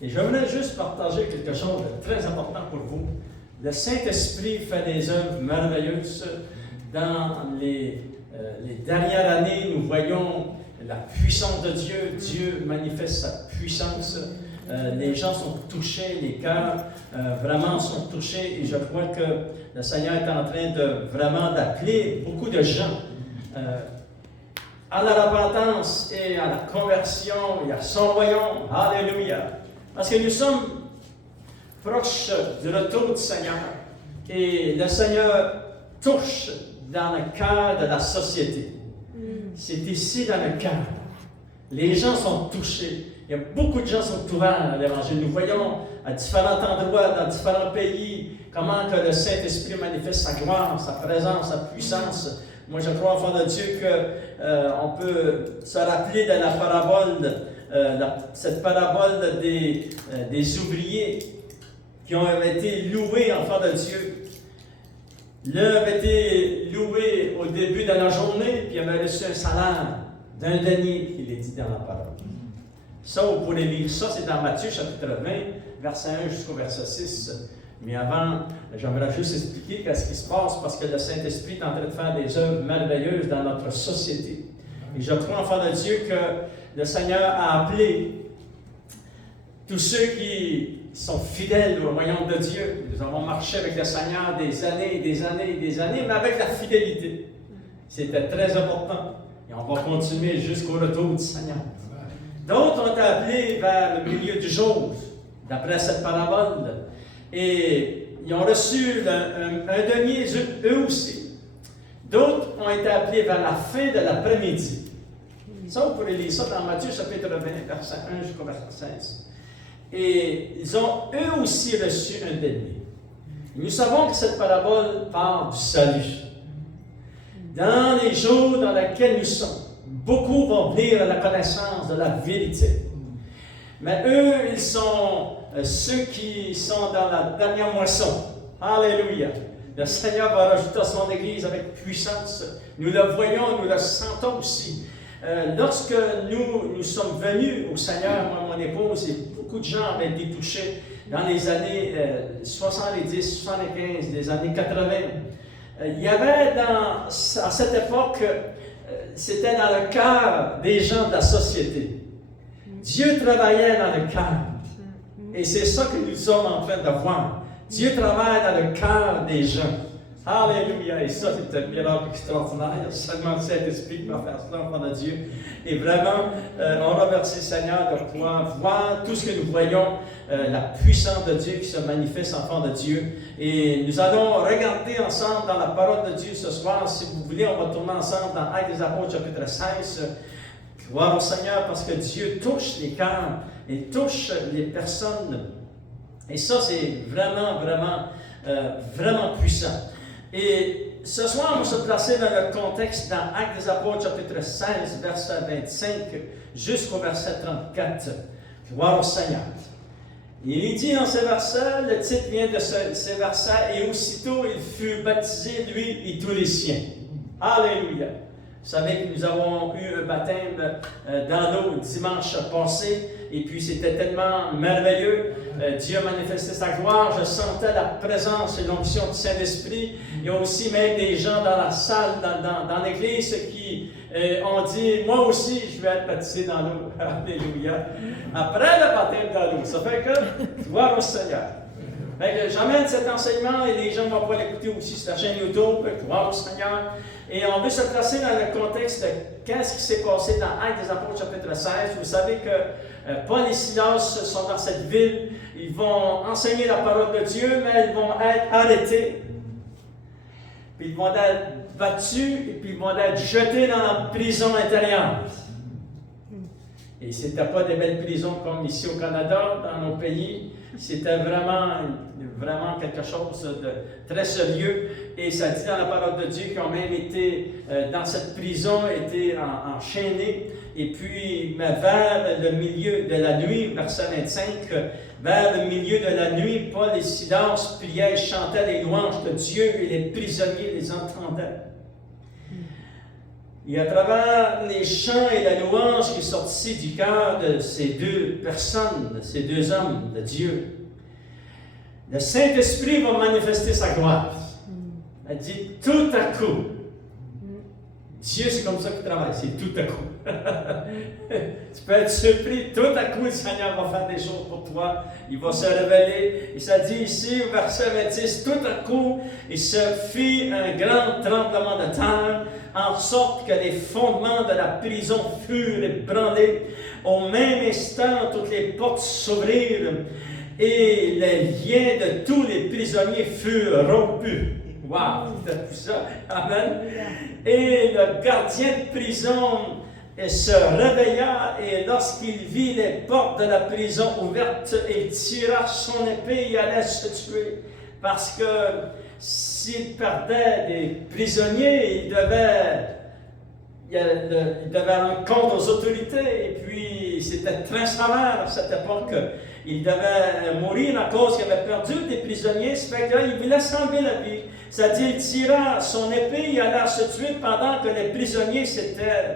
Et j'aimerais juste partager quelque chose de très important pour vous. Le Saint-Esprit fait des œuvres merveilleuses. Dans les dernières années, nous voyons la puissance de Dieu. Dieu manifeste sa puissance. Les gens sont touchés, les cœurs vraiment sont touchés. Et je crois que le Seigneur est en train de vraiment d'appeler beaucoup de gens à la repentance et à la conversion et à son royaume. Alléluia. Parce que nous sommes proches du retour du Seigneur. Et le Seigneur touche dans le cœur de la société. C'est ici dans le cœur. Les gens sont touchés. Il y a beaucoup de gens qui sont ouverts à l'Évangile. Nous voyons à différents endroits, dans différents pays, comment que le Saint-Esprit manifeste sa gloire, sa présence, sa puissance. Moi, je crois, enfant de Dieu, qu'on peut se rappeler de la parabole, cette parabole des ouvriers qui ont été loués, enfants de Dieu. L'un avait été loué au début de la journée, puis il avait reçu un salaire d'un denier, il est dit dans la parole. Ça, vous pourrez lire ça, c'est dans Matthieu chapitre 20, verset 1 jusqu'au verset 6. Mais avant, j'aimerais juste expliquer qu'est-ce qui se passe, parce que le Saint-Esprit est en train de faire des œuvres merveilleuses dans notre société. Et je crois, enfant de Dieu, que le Seigneur a appelé tous ceux qui sont fidèles au royaume de Dieu. Nous avons marché avec le Seigneur des années et des années et des années, mais avec la fidélité. C'était très important. Et on va continuer jusqu'au retour du Seigneur. D'autres ont été appelés vers le milieu du jour, d'après cette parabole. Et ils ont reçu un denier, eux aussi. D'autres ont été appelés vers la fin de l'après-midi. Ça, vous pourrez lire ça dans Matthieu chapitre 20, verset 1 jusqu'au verset 16. Et ils ont eux aussi reçu un denier. Nous savons que cette parabole parle du salut. Dans les jours dans lesquels nous sommes, beaucoup vont venir à la connaissance de la vérité. Mais eux, ils sont ceux qui sont dans la dernière moisson. Alléluia. Le Seigneur va rajouter à son Église avec puissance. Nous le voyons, nous le sentons aussi. Lorsque nous sommes venus au Seigneur, moi et mon épouse, et beaucoup de gens avaient été touchés dans les années 70, 75, les années 80. Il y avait à cette époque, c'était dans le cœur des gens de la société. Dieu travaillait dans le cœur. Et c'est ça que nous sommes en train de voir. Dieu travaille dans le cœur des gens. Alléluia! Et ça, c'est un miracle extraordinaire. Seulement le Saint-Esprit qui va faire cela, enfant de Dieu. Et vraiment, on remercie le Seigneur de pouvoir voir tout ce que nous voyons, la puissance de Dieu qui se manifeste, enfant de Dieu. Et nous allons regarder ensemble dans la parole de Dieu ce soir. Si vous voulez, on va tourner ensemble dans Actes des Apôtres, chapitre 16. Gloire au Seigneur, parce que Dieu touche les cœurs et touche les personnes. Et ça, c'est vraiment, vraiment, vraiment puissant. Et ce soir, on va se placer dans le contexte dans Actes des Apôtres, chapitre 16, verset 25, jusqu'au verset 34. Gloire au Seigneur. Il est dit dans ces versets, le titre vient de ces versets, et aussitôt il fut baptisé, lui et tous les siens. Alléluia. Vous savez que nous avons eu un baptême dans l'eau dimanche passé, et puis c'était tellement merveilleux. Dieu a manifesté sa gloire, je sentais la présence et l'onction du Saint-Esprit. Il y a aussi même des gens dans la salle, dans l'église, qui ont dit, moi aussi je vais être baptisé dans l'eau. Alléluia. Après le baptême dans l'eau. Ça fait que, gloire au Seigneur. J'emmène cet enseignement et les gens vont pouvoir l'écouter aussi sur la chaîne YouTube. Gloire au Seigneur. Et on veut se placer dans le contexte de qu'est-ce qui s'est passé dans Actes des Apôtres, chapitre 16. Vous savez que Paul et Silas sont dans cette ville. Ils vont enseigner la parole de Dieu, mais ils vont être arrêtés. Puis ils vont être battus, et puis ils vont être jetés dans la prison intérieure. Et ce n'était pas des belles prisons comme ici au Canada, dans nos pays. C'était vraiment quelque chose de très sérieux. Et ça dit dans la parole de Dieu qu'ils ont même été dans cette prison, été enchaînés. Et puis, vers le milieu de la nuit, verset 25, vers le milieu de la nuit, Paul et Silas priaient et chantaient les louanges de Dieu et les prisonniers les entendaient. Et à travers les chants et la louange qui est sortie du cœur de ces deux personnes, de ces deux hommes de Dieu, le Saint-Esprit va manifester sa gloire. Elle dit tout à coup. Dieu, c'est comme ça qu'il travaille, c'est tout à coup. Tu peux être surpris, tout à coup, le Seigneur va faire des choses pour toi. Il va se révéler. Et ça dit ici, au verset 26, tout à coup, il se fit un grand tremblement de terre, en sorte que les fondements de la prison furent ébranlés. Au même instant, toutes les portes s'ouvrirent et les liens de tous les prisonniers furent rompus. Wow, c'est puissant. Amen. Et le gardien de prison se réveilla et lorsqu'il vit les portes de la prison ouvertes, il tira son épée et allait se tuer. Parce que s'il perdait des prisonniers, il devait rendre compte aux autorités. Et puis, c'était très sévère à cette époque. Il devait mourir à cause qu'il avait perdu des prisonniers. Ce fait que là, il voulait s'enlever la vie. C'est-à-dire, il tira son épée et allait se tuer pendant que les prisonniers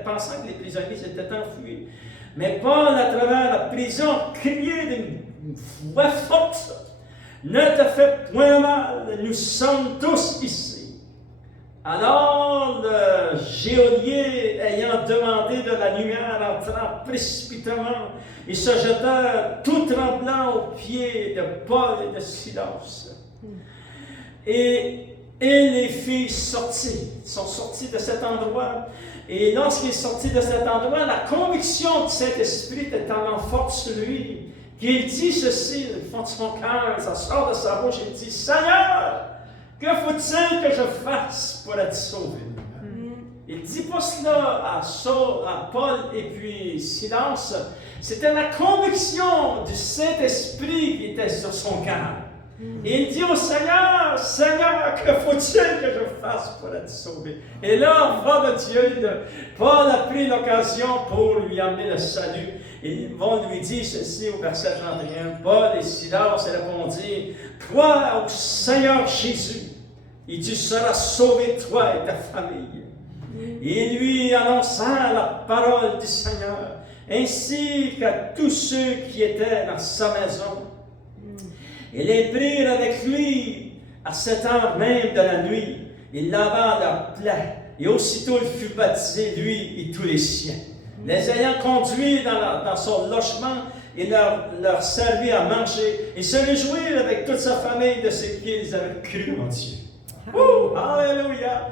pensant que les prisonniers s'étaient enfuis. Mais Paul, à travers la prison, criait d'une voix forte: ne te fais point mal, nous sommes tous ici. Alors le geôlier, ayant demandé de la lumière, entra précipitamment et se jeta tout tremblant aux pieds de Paul et de Silas. Et les filles sont sorties de cet endroit. Et lorsqu'il est sorti de cet endroit, la conviction du Saint-Esprit était tellement forte sur lui qu'il dit ceci, au fond de son cœur, ça sort de sa bouche, il dit: Seigneur, que faut-il que je fasse pour être sauvé? Il ne dit pas cela à Paul et puis Silas. C'était la conviction du Saint-Esprit qui était sur son cœur. Et il dit au Seigneur: Seigneur, que faut-il que je fasse pour être sauvé? Et là, enfant de Dieu, Paul a pris l'occasion pour lui amener le salut. Et ils vont lui dire ceci au verset 31. Paul et Silas répondirent: crois au Seigneur Jésus, et tu seras sauvé, toi et ta famille. Et il lui annonça la parole du Seigneur, ainsi qu'à tous ceux qui étaient dans sa maison. Et les prirent avec lui à cette heure même de la nuit. Il lava leurs plaies, et aussitôt il fut baptisé, lui et tous les siens. Les ayant conduits dans son logement, il leur servit à manger et se réjouir avec toute sa famille de ce qu'ils avaient cru en Dieu. Alléluia!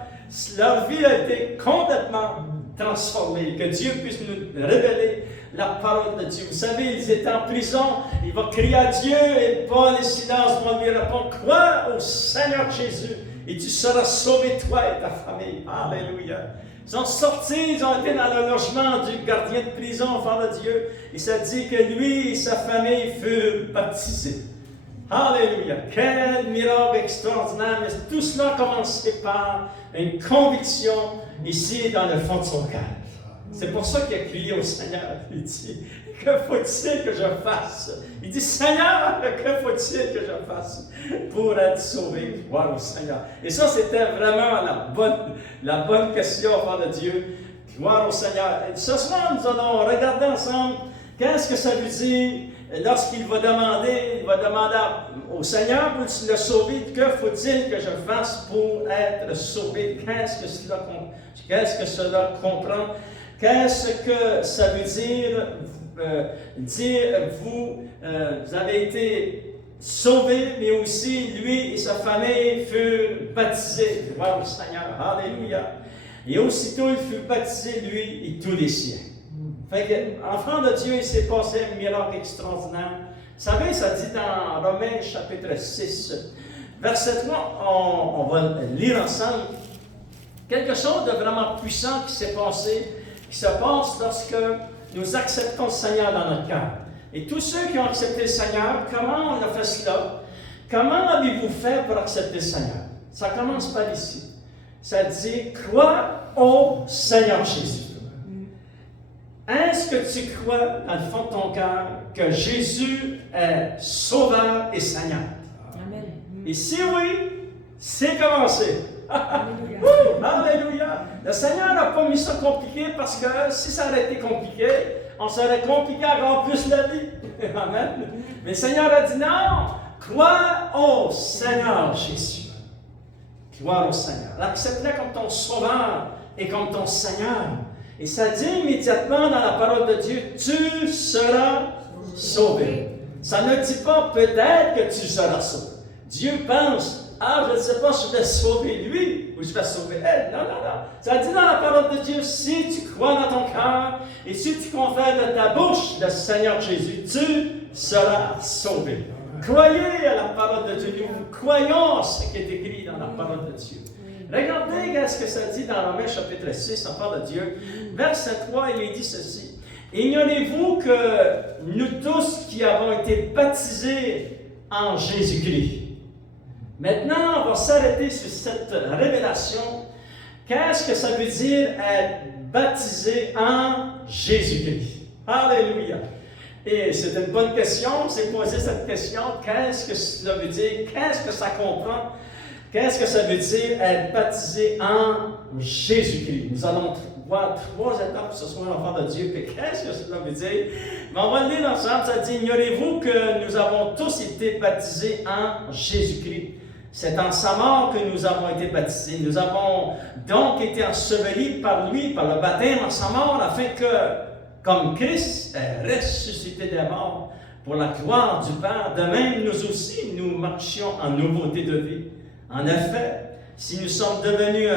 Leur vie a été complètement transformée. Que Dieu puisse nous révéler la parole de Dieu. Vous savez, ils étaient en prison, ils vont crier à Dieu et Paul et Silas vont lui répondre: crois au Seigneur Jésus et tu seras sauvé, toi et ta famille. Alléluia! Ils sont sortis, ils ont été dans le logement du gardien de prison, enfant de Dieu. Il s'est dit que lui et sa famille furent baptisés. Alléluia! Quel miracle extraordinaire! Mais tout cela a commencé par une conviction ici dans le fond de son cœur. C'est pour ça qu'il a crié au Seigneur. Il dit: que faut-il que je fasse? Il dit: Seigneur, que faut-il que je fasse pour être sauvé? Gloire au Seigneur. Et ça, c'était vraiment la bonne question enfant de Dieu. Gloire au Seigneur. Et ce soir, nous allons regarder ensemble qu'est-ce que ça veut dire lorsqu'il va demander au Seigneur pour le sauver. Que faut-il que je fasse pour être sauvé? Qu'est-ce que cela comprend? Qu'est-ce que ça veut dire vous avez été sauvés, mais aussi lui et sa famille furent baptisés. Gloire au Seigneur. Alléluia. Et aussitôt il fut baptisé, lui et tous les siens. Fait que, enfant de Dieu, il s'est passé un miracle extraordinaire. Vous savez, ça dit dans Romains chapitre 6, verset 3, on va lire ensemble quelque chose de vraiment puissant qui s'est passé, qui se passe lorsque nous acceptons le Seigneur dans notre cœur. Et tous ceux qui ont accepté le Seigneur, comment on a fait cela? Comment avez-vous fait pour accepter le Seigneur? Ça commence par ici. Ça dit: crois au Seigneur Jésus. Est-ce que tu crois dans le fond de ton cœur que Jésus est Sauveur et Seigneur? Amen. Et si oui, c'est commencé. Alléluia! Le Seigneur n'a pas mis ça compliqué parce que si ça aurait été compliqué, on serait compliqué encore plus la vie. Amen. Mais le Seigneur a dit non, crois au Seigneur Jésus. Crois au Seigneur. Accepte-le comme ton sauveur et comme ton Seigneur. Et ça dit immédiatement dans la parole de Dieu, tu seras sauvé. Ça ne dit pas peut-être que tu seras sauvé. Dieu pense, je ne sais pas si je vais sauver lui ou je vais sauver elle. Non, non, non. Ça dit dans la parole de Dieu, si tu crois dans ton cœur et si tu confères de ta bouche le Seigneur Jésus, tu seras sauvé. Croyez à la parole de Dieu. Nous croyons à ce qui est écrit dans la parole de Dieu. Regardez ce que ça dit dans Romains chapitre 6, on parle de Dieu. Verset 3, il dit ceci. Ignorez-vous que nous tous qui avons été baptisés en Jésus-Christ. Maintenant, on va s'arrêter sur cette révélation. Qu'est-ce que ça veut dire être baptisé en Jésus-Christ? Alléluia! Et c'est une bonne question, on s'est posé cette question. Qu'est-ce que cela veut dire? Qu'est-ce que ça comprend? Qu'est-ce que ça veut dire être baptisé en Jésus-Christ? Nous allons voir 3 étapes ce soir, enfant de Dieu. Puis qu'est-ce que cela veut dire? Mais on va le lire ensemble. Ça dit, ignorez-vous que nous avons tous été baptisés en Jésus-Christ. C'est en sa mort que nous avons été baptisés. Nous avons donc été ensevelis par lui, par le baptême en sa mort, afin que, comme Christ est ressuscité des morts pour la gloire du Père, de même nous aussi, nous marchions en nouveauté de vie. En effet, si nous sommes devenus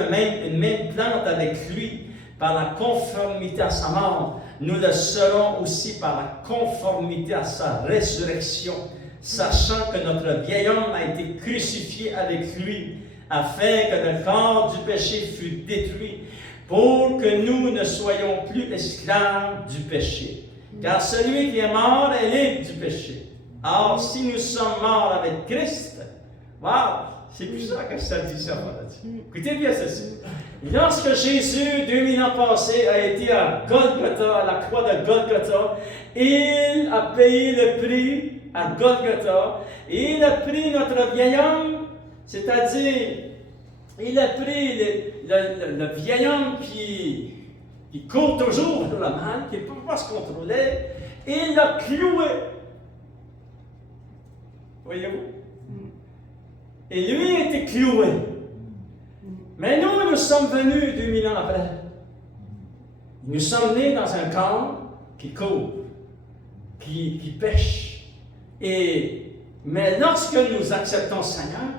une même plante avec lui par la conformité à sa mort, nous le serons aussi par la conformité à sa résurrection, sachant que notre vieil homme a été crucifié avec lui, afin que le corps du péché fût détruit, pour que nous ne soyons plus esclaves du péché. Car celui qui est mort est libre du péché. Or, si nous sommes morts avec Christ, c'est plus ça que ça dit ça. Écoutez bien ceci. Lorsque Jésus, 2000 ans passés, a été à Golgotha, à la croix de Golgotha, il a payé le prix à Golgotha, et il a pris notre vieil homme, c'est-à-dire, il a pris le vieil homme qui court toujours le mal, qui ne peut pas se contrôler, et il l'a cloué. Voyez-vous? Et lui a été cloué. Mais nous sommes venus 2000 ans après. Nous sommes nés dans un corps qui court, qui pêche. Mais lorsque nous acceptons le Seigneur,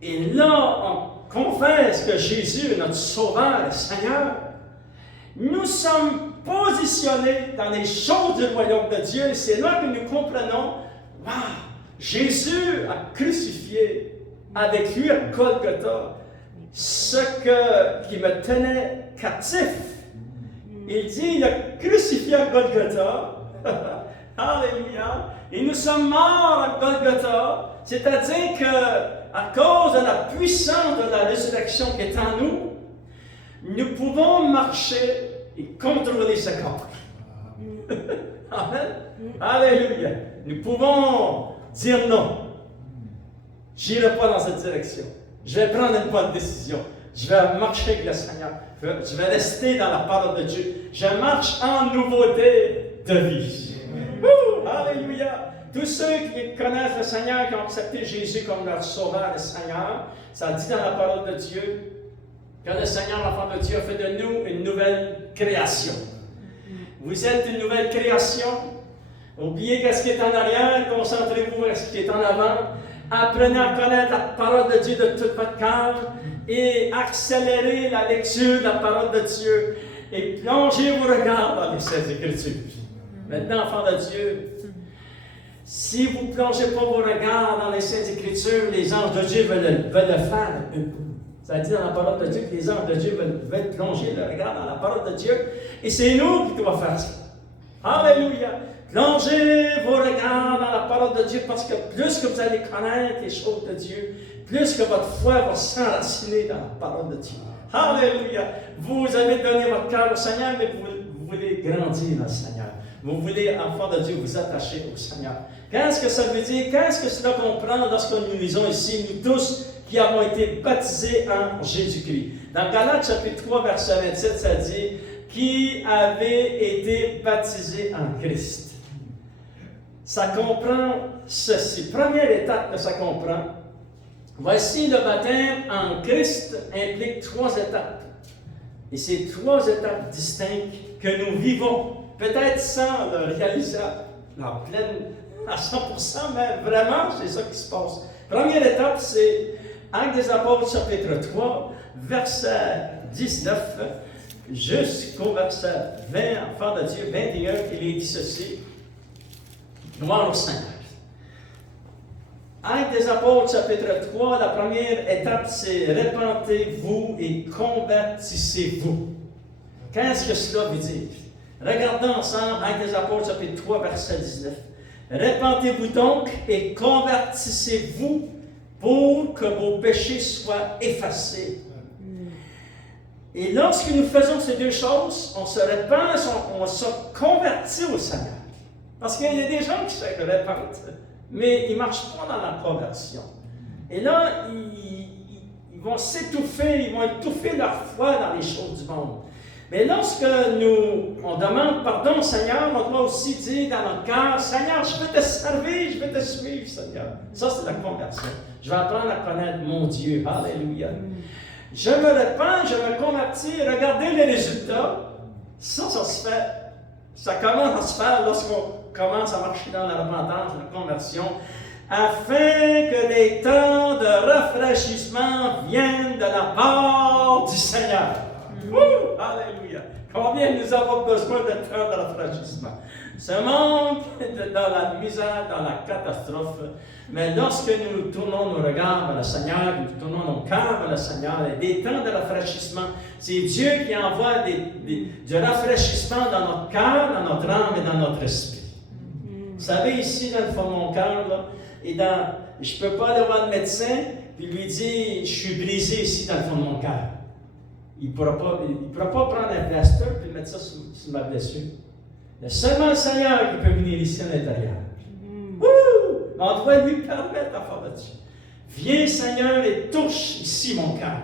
et là, on confesse que Jésus est notre Sauveur, le Seigneur, nous sommes positionnés dans les choses du royaume de Dieu. Et c'est là que nous comprenons, Jésus a crucifié avec lui à Golgotha ce qui me tenait captif. Il dit, il a crucifié à Golgotha. Alléluia. Et nous sommes morts à Golgotha. C'est-à-dire qu'à cause de la puissance de la résurrection qui est en nous, nous pouvons marcher et contrôler ce corps. Amen. Alléluia. Nous pouvons dire non. Je n'irai pas dans cette direction. Je vais prendre une bonne décision. Je vais marcher avec le Seigneur. Je vais rester dans la parole de Dieu. Je marche en nouveauté de vie. Alléluia. Tous ceux qui connaissent le Seigneur, qui ont accepté Jésus comme leur sauveur et Seigneur, ça dit dans la parole de Dieu que le Seigneur, l'enfant de Dieu, a fait de nous une nouvelle création. Vous êtes une nouvelle création. Oubliez ce qui est en arrière, concentrez-vous sur ce qui est en avant. Apprenez à connaître la parole de Dieu de tout votre cœur et accélérez la lecture de la parole de Dieu et plongez vos regards dans les Saintes Écritures. Maintenant, enfants de Dieu, si vous ne plongez pas vos regards dans les Saintes Écritures, les anges de Dieu veulent le faire. Ça dit dans la parole de Dieu que les anges de Dieu veulent plonger le regard dans la parole de Dieu et c'est nous qui devons faire ça. Alléluia! Plongez vos regards dans la parole de Dieu parce que plus que vous allez connaître les choses de Dieu, plus que votre foi va s'enraciner dans la parole de Dieu. Alléluia! Vous avez donné votre cœur au Seigneur, mais vous voulez grandir dans le Seigneur. Vous voulez, enfant de Dieu, vous attacher au Seigneur. Qu'est-ce que ça veut dire? Qu'est-ce que cela comprend lorsque nous lisons ici, nous tous qui avons été baptisés en Jésus-Christ. Dans Galates chapitre 3, verset 27, ça dit « qui avait été baptisé en Christ ». Ça comprend ceci. Première étape que ça comprend, voici le baptême en Christ implique 3 étapes. Et ces 3 étapes distinctes que nous vivons, peut-être sans le réaliser en pleine à 100%, mais vraiment, c'est ça qui se passe. Première étape, c'est Actes des Apôtres, chapitre 3, verset 19, jusqu'au verset 20, enfant de Dieu, 21, il est dit ceci. Gloire au Seigneur. Actes des Apôtres, chapitre 3, la première étape, c'est répentez-vous et convertissez-vous. Qu'est-ce que cela veut dire? Regardons ensemble Actes des Apôtres, chapitre 3, verset 19. Répentez-vous donc et convertissez-vous pour que vos péchés soient effacés. Et lorsque nous faisons ces 2 choses, on se répand, on se convertit au Seigneur. Parce qu'il y a des gens qui se répandent, mais ils ne marchent pas dans la conversion. Et là, ils vont s'étouffer, ils vont étouffer leur foi dans les choses du monde. Mais lorsque on demande pardon au Seigneur, on doit aussi dire dans notre cœur, Seigneur, je veux te servir, je veux te suivre, Seigneur. Ça, c'est la conversion. Je vais apprendre à connaître mon Dieu. Alléluia. Je me répands, je me convertis. Regardez les résultats. Ça se fait. Ça commence à se faire lorsqu'on commence à marcher dans la repentance, la conversion, afin que des temps de rafraîchissement viennent de la part du Seigneur. Alléluia! Combien nous avons besoin de temps de rafraîchissement? Ce monde dans la misère, dans la catastrophe, mais lorsque nous tournons nos regards vers le Seigneur, nous tournons nos cœurs vers le Seigneur, et des temps de rafraîchissement, c'est Dieu qui envoie du rafraîchissement dans notre cœur, dans notre âme et dans notre esprit. Vous savez, ici, dans le fond de mon cœur, je ne peux pas aller voir le médecin et lui dire, je suis brisé ici dans le fond de mon cœur. Il ne pourra pas prendre un plaster et mettre ça sur ma blessure. Il y a seulement le Seigneur qui peut venir ici à l'intérieur. On doit lui permettre, enfant de Dieu. Viens, Seigneur, et touche ici mon cœur.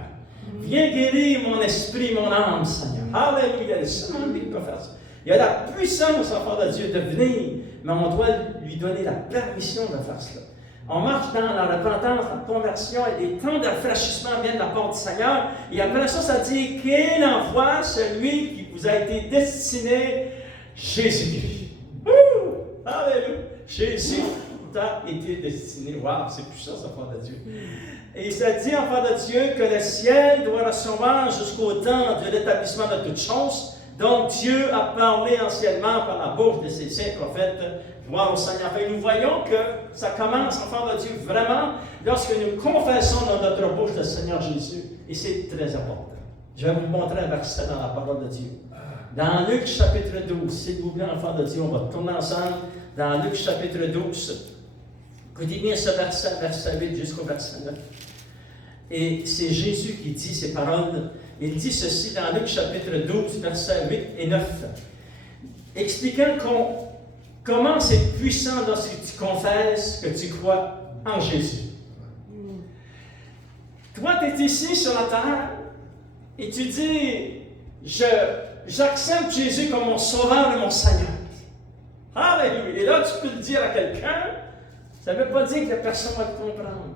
Viens guérir mon esprit, mon âme, Seigneur. Alléluia. C'est seulement lui qui peut faire ça. Il y a la puissance, enfant de Dieu, de venir, mais on doit lui donner la permission de faire cela. On marche dans la repentance, la conversion, et des temps de rafraîchissement viennent de la part du Seigneur. Et après ça dit qu'il envoie celui qui vous a été destiné, Jésus-Christ. Alléluia! Jésus t'a été destiné. Waouh, c'est puissant, ça, enfant de Dieu. Et il s'est dit, enfant de Dieu, que le ciel doit recevoir jusqu'au temps de l'établissement de toutes choses. Donc Dieu a parlé anciennement par la bouche de ses saints prophètes. Gloire au Seigneur. Et nous voyons que ça commence, enfant de Dieu, vraiment, lorsque nous confessons dans notre bouche le Seigneur Jésus. Et c'est très important. Je vais vous montrer un verset dans la parole de Dieu. Dans Luc chapitre 12, s'il vous plaît, enfant de Dieu, on va tourner ensemble dans Luc chapitre 12. Écoutez bien ce verset, verset 8 jusqu'au verset 9. Et c'est Jésus qui dit ces paroles. Il dit ceci dans Luc chapitre 12, versets 8 et 9, expliquant comment c'est puissant lorsque tu confesses que tu crois en Jésus. Toi, tu es ici sur la terre et tu dis, j'accepte Jésus comme mon sauveur et mon Seigneur. Alléluia. Et là, tu peux le dire à quelqu'un, ça ne veut pas dire que personne va te comprendre.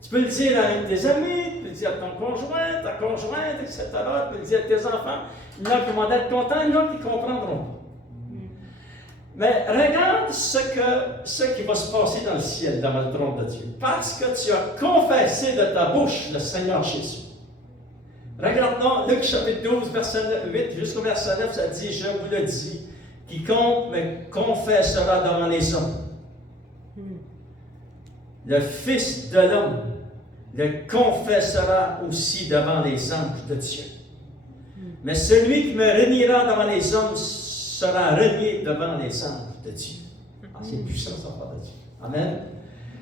Tu peux le dire à un de tes amis, tu peux le dire à ton conjoint, ta conjointe, etc. Tu peux le dire à tes enfants. Il y en a qui vont être contents, il y en a qui ne comprendront pas. Mais regarde ce qui va se passer dans le ciel, dans le trône de Dieu. Parce que tu as confessé de ta bouche le Seigneur Jésus. Regardons Luc chapitre 12, verset 8 jusqu'au verset 9, ça dit, je vous le dis, quiconque me confessera devant les hommes, le Fils de l'homme le confessera aussi devant les anges de Dieu. Mais celui qui me reniera devant les hommes sera renié devant les anges de Dieu. Ah, c'est puissant, ça, de Dieu. Amen.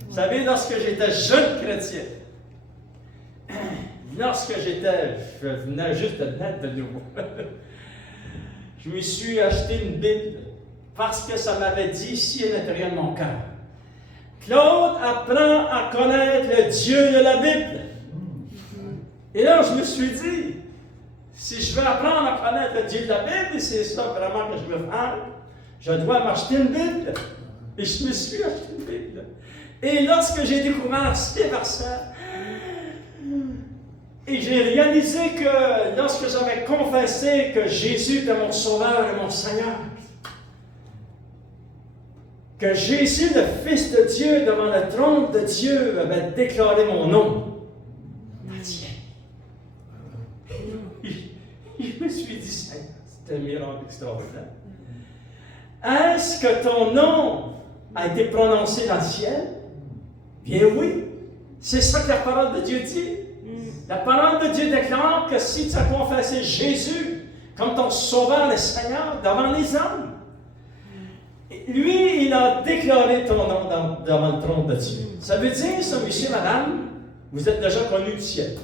Vous savez, lorsque j'étais jeune chrétien, je venais juste de naître de nouveau, je me suis acheté une Bible parce que ça m'avait dit ici à l'intérieur de mon cœur Claude apprend à connaître le Dieu de la Bible. Et là, je me suis dit, si je veux apprendre à connaître le Dieu de la Bible, et c'est ça vraiment que je veux faire, je dois m'acheter une Bible. Et je me suis acheté une Bible. Et lorsque j'ai découvert ces versets, et j'ai réalisé que lorsque j'avais confessé que Jésus était mon Sauveur et mon Seigneur, que Jésus, le Fils de Dieu, devant le trône de Dieu, avait déclaré mon nom. Je me suis dit, c'était un miracle extraordinaire. Est-ce que ton nom a été prononcé dans le ciel? Bien oui. C'est ça que la parole de Dieu dit. La parole de Dieu déclare que si tu as confessé Jésus comme ton Sauveur et Seigneur devant les hommes, lui, il a déclaré ton nom devant le trône de Dieu. Ça veut dire, ça, monsieur, madame, vous êtes déjà connus du ciel.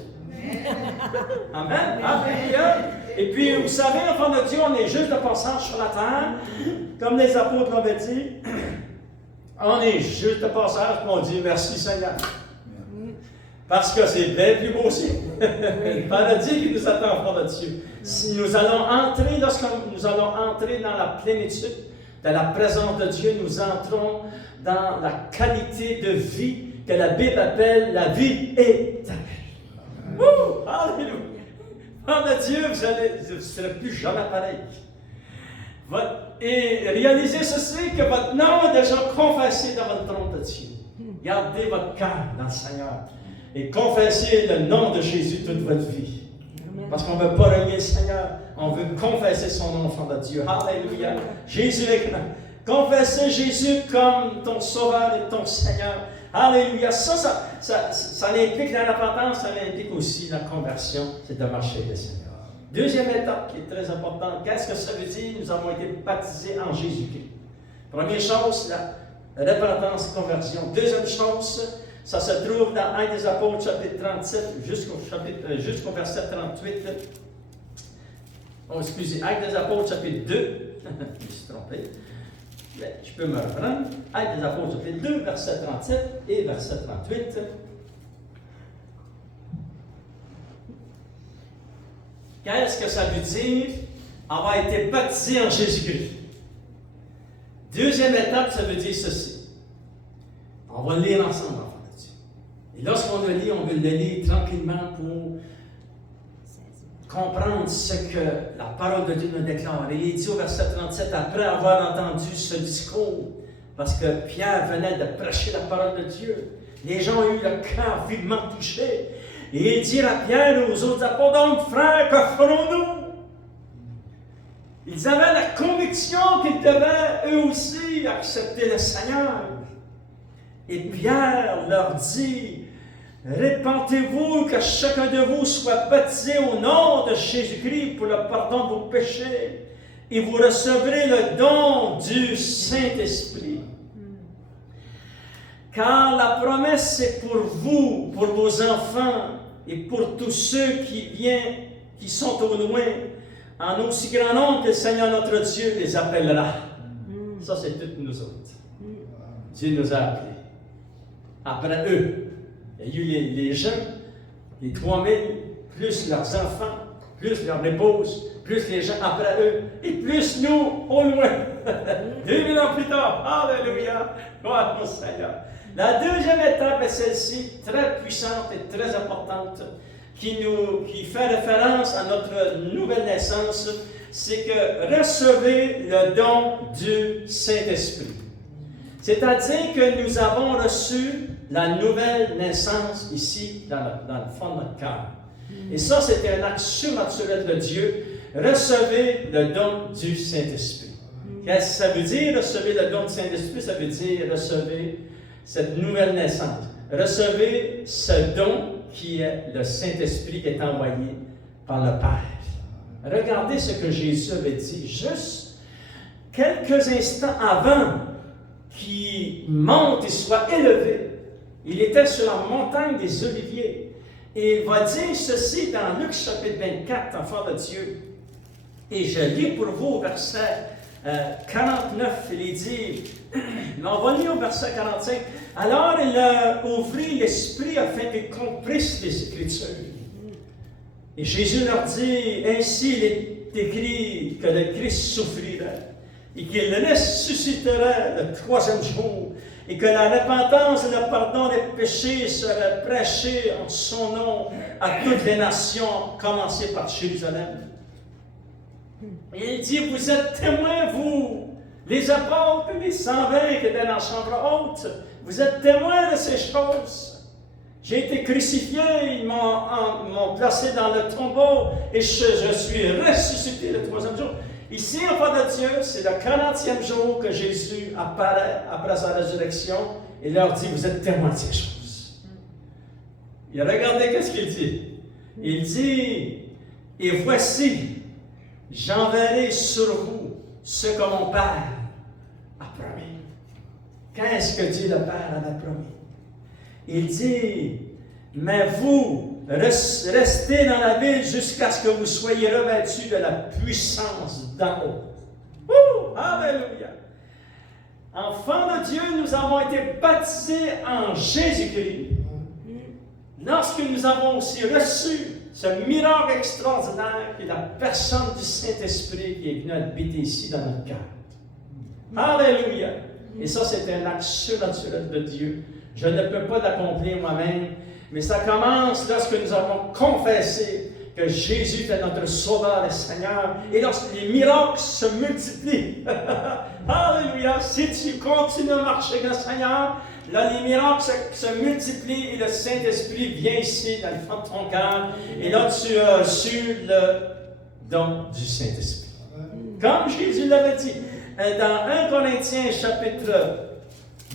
Amen. Alléluia. Et puis, vous savez, enfant de Dieu, on est juste de passage sur la terre, comme les apôtres l'avaient dit. On est juste de passage, puis on dit merci Seigneur. Parce que c'est bien plus beau aussi. Le paradis qui nous attend, enfant de Dieu. Si nous allons entrer, lorsque nous allons entrer dans la plénitude de la présence de Dieu, nous entrons dans la qualité de vie que la Bible appelle la vie éternelle. Wouh! Alléluia! Enfant de Dieu, vous ne serez plus jamais pareil. Et réalisez ceci, que votre nom est déjà confessé dans votre trône de Dieu. Gardez votre cœur dans le Seigneur et confessez le nom de Jésus toute votre vie. Parce qu'on ne veut pas renier le Seigneur, on veut confesser son nom, enfant de Dieu. Alléluia! Jésus est grand. Confessez Jésus comme ton Sauveur et ton Seigneur. Alléluia! Ça implique la repentance, ça implique aussi la conversion, c'est de marcher avec le Seigneur. Deuxième étape qui est très importante, qu'est-ce que ça veut dire? Nous avons été baptisés en Jésus-Christ. Première chose, la repentance et conversion. Deuxième chose, ça se trouve dans 1 des Apôtres, chapitre 37, jusqu'au verset 38. Oh, excusez, 1 des Apôtres, chapitre 2. Je me suis trompé. Mais je peux me reprendre. 1 des Apôtres, chapitre 2, verset 37 et verset 38. Qu'est-ce que ça veut dire avoir été baptisé en Jésus-Christ? Deuxième étape, ça veut dire ceci. On va le lire ensemble, enfant de Dieu. Et lorsqu'on le lit, on veut le lire tranquillement pour comprendre ce que la parole de Dieu nous déclare. Il est dit au verset 37, après avoir entendu ce discours, parce que Pierre venait de prêcher la parole de Dieu, les gens ont eu le cœur vivement touché. Et il dit à Pierre et aux autres apôtres, donc frères, que ferons-nous? Ils avaient la conviction qu'ils devaient eux aussi accepter le Seigneur. Et Pierre leur dit, répentez-vous, que chacun de vous soit baptisé au nom de Jésus-Christ pour le pardon de vos péchés, et vous recevrez le don du Saint-Esprit. Car la promesse est pour vous, pour vos enfants, et pour tous ceux qui sont au loin, en aussi grand nombre que le Seigneur notre Dieu les appellera. Ça, c'est toutes nous autres. Dieu nous a appelés. Après eux, il y a eu les jeunes, les 3000, plus leurs enfants, plus leurs épouses, plus les gens après eux, et plus nous au loin. 2000 ans plus tard. Alléluia! Gloire au Seigneur. La deuxième étape est celle-ci, très puissante et très importante, qui fait référence à notre nouvelle naissance, c'est que recevez le don du Saint-Esprit. C'est-à-dire que nous avons reçu la nouvelle naissance ici, dans le fond de notre cœur. Et ça, c'est un acte surnaturel de Dieu. Recevez le don du Saint-Esprit. Qu'est-ce que ça veut dire, recevez le don du Saint-Esprit? Ça veut dire recevez cette nouvelle naissance. Recevez ce don qui est le Saint-Esprit qui est envoyé par le Père. Regardez ce que Jésus avait dit juste quelques instants avant qu'il monte et soit élevé. Il était sur la montagne des Oliviers. Et il va dire ceci dans Luc chapitre 24, enfant de Dieu. Et je lis pour vous au verset 49, il dit, on va lire au verset 45, alors il a ouvert l'esprit afin qu'ils comprissent les Écritures. Et Jésus leur dit, ainsi il est écrit que le Christ souffrirait et qu'il ressusciterait le troisième jour et que la repentance et le pardon des péchés seraient prêchés en son nom à toutes les nations, commencées par Jérusalem. Et il dit, vous êtes témoins, vous, les apôtres, les 120 qui étaient dans la chambre haute, vous êtes témoins de ces choses. J'ai été crucifié, ils m'ont placé dans le tombeau et je suis ressuscité le troisième jour. Ici, enfant de Dieu, c'est le 40e jour que Jésus apparaît après sa résurrection et leur dit, vous êtes témoins de ces choses. Et regardez qu'est-ce qu'il dit. Il dit, et voici, j'enverrai sur vous ce que mon Père a promis. Qu'est-ce que Dieu le Père avait promis? Il dit, mais vous, restez dans la ville jusqu'à ce que vous soyez revêtus de la puissance d'en haut. Ouh! Alléluia! Enfants de Dieu, nous avons été baptisés en Jésus-Christ. Lorsque nous avons aussi reçu ce miracle extraordinaire qui est la personne du Saint-Esprit qui est venue habiter ici dans notre cœur. Alléluia! Et ça, c'est un acte surnaturel de Dieu. Je ne peux pas l'accomplir moi-même, mais ça commence lorsque nous avons confessé que Jésus est notre Sauveur et Seigneur, et lorsque les miracles se multiplient. Alléluia! Si tu continues à marcher avec le Seigneur, là, les miracles se multiplient et le Saint-Esprit vient ici dans le fond de ton cœur, et là, tu as reçu le don du Saint-Esprit. Comme Jésus l'avait dit, dans 1 Corinthiens chapitre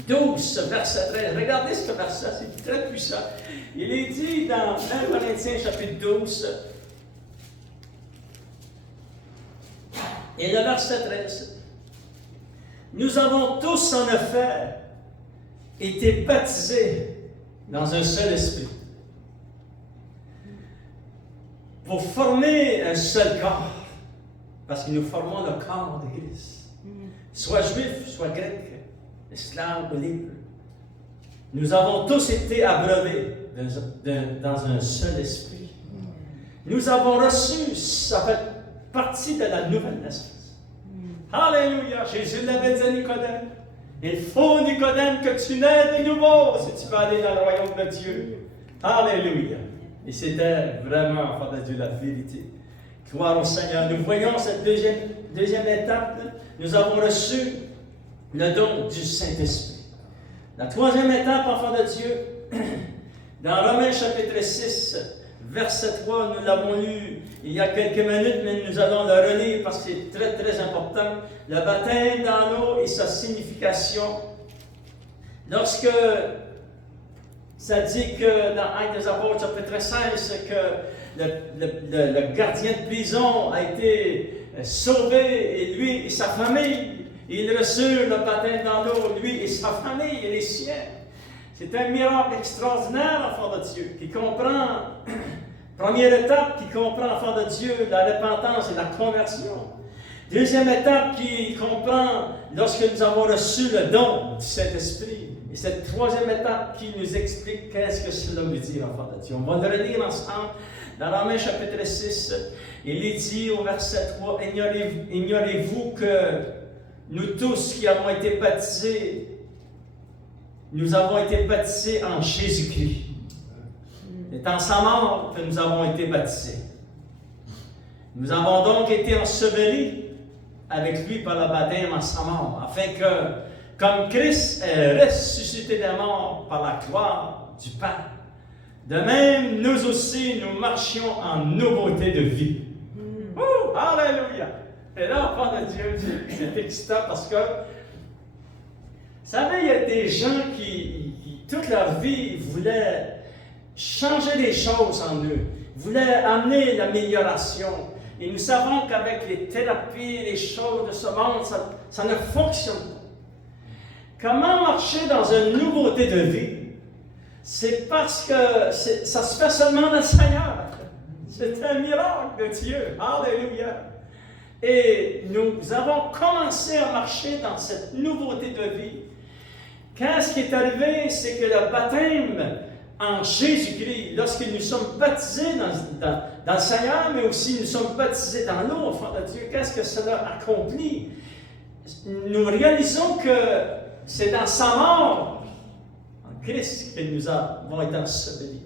12, verset 13. Regardez ce verset, c'est très puissant. Il est dit dans 1 Corinthiens chapitre 12, et le verset 13. Nous avons tous en effet été baptisés dans un seul esprit pour former un seul corps, parce que nous formons le corps de Christ, soit juif, soit grec, esclaves ou libres. Nous avons tous été abreuvés dans un seul esprit. Nous avons reçu, ça fait partie de la nouvelle naissance. Alléluia! Jésus l'avait dit à Nicodème. Il faut, Nicodème, que tu naies de nouveau si tu veux aller dans le royaume de Dieu. Alléluia! Et c'était vraiment, enfant de Dieu, la vérité. Gloire au Seigneur. Nous voyons cette deuxième étape. Nous avons reçu le don du Saint-Esprit. La troisième étape, enfant de Dieu, dans Romains chapitre 6, verset 3, nous l'avons lu il y a quelques minutes, mais nous allons le relire parce que c'est très, très important. Le baptême dans l'eau et sa signification. Lorsque ça dit que dans Actes des Apôtres, chapitre 16, que le gardien de prison a été sauvé, et lui et sa famille, il reçut le baptême dans l'eau, lui et sa famille et les siens. C'est un miracle extraordinaire, enfant de Dieu, qui comprend, première étape, qui comprend, enfant de Dieu, la repentance et la conversion. Deuxième étape, qui comprend lorsque nous avons reçu le don du Saint-Esprit. Et cette troisième étape qui nous explique qu'est-ce que cela veut dire, enfant de Dieu. On va le relire ensemble dans Romains chapitre 6. Il est dit au verset 3, « Ignorez-vous que nous tous qui avons été baptisés, nous avons été baptisés en Jésus-Christ. C'est en sa mort que nous avons été baptisés. Nous avons donc été ensevelis avec lui par le baptême en sa mort, afin que, comme Christ est ressuscité des morts par la gloire du Père, de même, nous aussi, nous marchions en nouveauté de vie. » Alléluia! Et là, enfant de Dieu, c'est excitant parce que, vous savez, il y a des gens qui toute leur vie, voulaient changer les choses en eux, voulaient amener l'amélioration. Et nous savons qu'avec les thérapies, les choses de ce monde, ça ne fonctionne pas. Comment marcher dans une nouveauté de vie? C'est parce que ça se fait seulement dans le Seigneur. C'est un miracle de Dieu. Alléluia! Et nous avons commencé à marcher dans cette nouveauté de vie. Qu'est-ce qui est arrivé? C'est que le baptême en Jésus-Christ, lorsque nous sommes baptisés dans le Seigneur, mais aussi nous sommes baptisés dans l'eau, enfant de Dieu, qu'est-ce que cela accomplit? Nous réalisons que c'est dans sa mort, en Christ, que nous avons été ensevelis.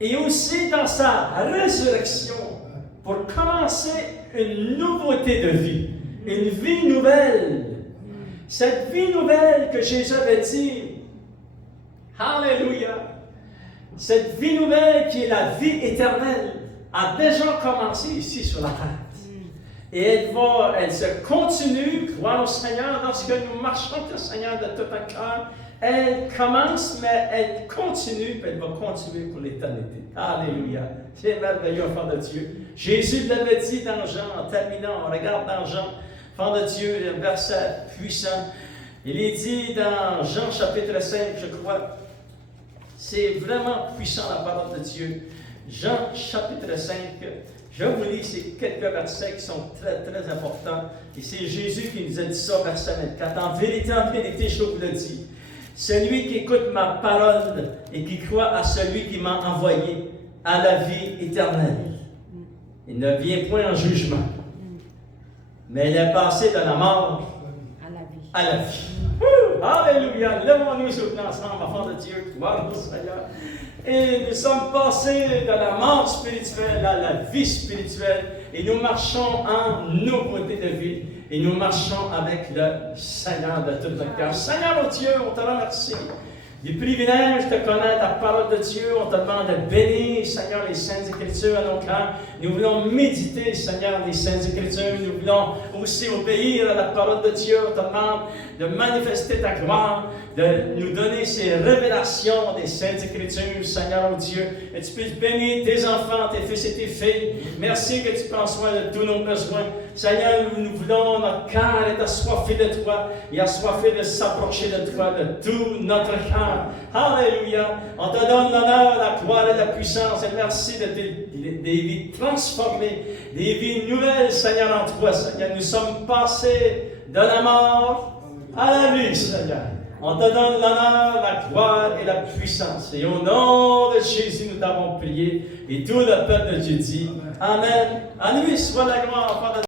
Et aussi dans sa résurrection, pour commencer une nouveauté de vie, une vie nouvelle. Cette vie nouvelle que Jésus avait dit, Alléluia, cette vie nouvelle qui est la vie éternelle, a déjà commencé ici sur la terre. Et elle se continue, gloire au Seigneur, lorsque nous marchons avec le Seigneur de tout un cœur. Elle commence, mais elle continue, puis elle va continuer pour l'éternité. Alléluia. C'est merveilleux, enfant de Dieu. Jésus l'avait dit dans Jean, en terminant, on regarde dans Jean, enfant de Dieu, un verset puissant. Il est dit dans Jean chapitre 5, je crois, c'est vraiment puissant la parole de Dieu. Jean chapitre 5, je vous lis ces quelques versets qui sont très, très importants. Et c'est Jésus qui nous a dit ça, verset 24. En vérité, je vous le dis. Celui qui écoute ma parole et qui croit à celui qui m'a envoyé a la vie éternelle. Il ne vient point en jugement, mais il est passé de la mort à la vie. Alléluia! Levons-nous soutenons ensemble, enfants de Dieu, gloire au Seigneur. Et nous sommes passés de la mort spirituelle à la vie spirituelle. Et nous marchons en nouveauté de vie. Et nous marchons avec le Seigneur de tout notre cœur. Seigneur, oh Dieu, on te remercie du privilège de connaître la parole de Dieu. On te demande de bénir, Seigneur, les Saintes Écritures à nos cœurs. Nous voulons méditer, Seigneur, les Saintes Écritures. Nous voulons aussi obéir à la parole de Dieu. On te demande de manifester ta gloire, de nous donner ces révélations des Saintes Écritures, Seigneur, oh Dieu. Et tu puisses bénir tes enfants, tes fils et tes filles. Merci que tu prends soin de tous nos besoins. Seigneur, nous voulons, notre cœur est assoiffé de toi et assoiffé de s'approcher de toi, de tout notre cœur. Alléluia. On te donne l'honneur, la gloire et la puissance. Et merci de des vies transformées, des vies nouvelles, Seigneur, en toi, Seigneur. Nous sommes passés de la mort à la vie, Seigneur. On te donne l'honneur, la gloire et la puissance. Et au nom de Jésus, nous t'avons prié. Et tout le peuple de Dieu dit Amen. À lui soit la gloire, Père de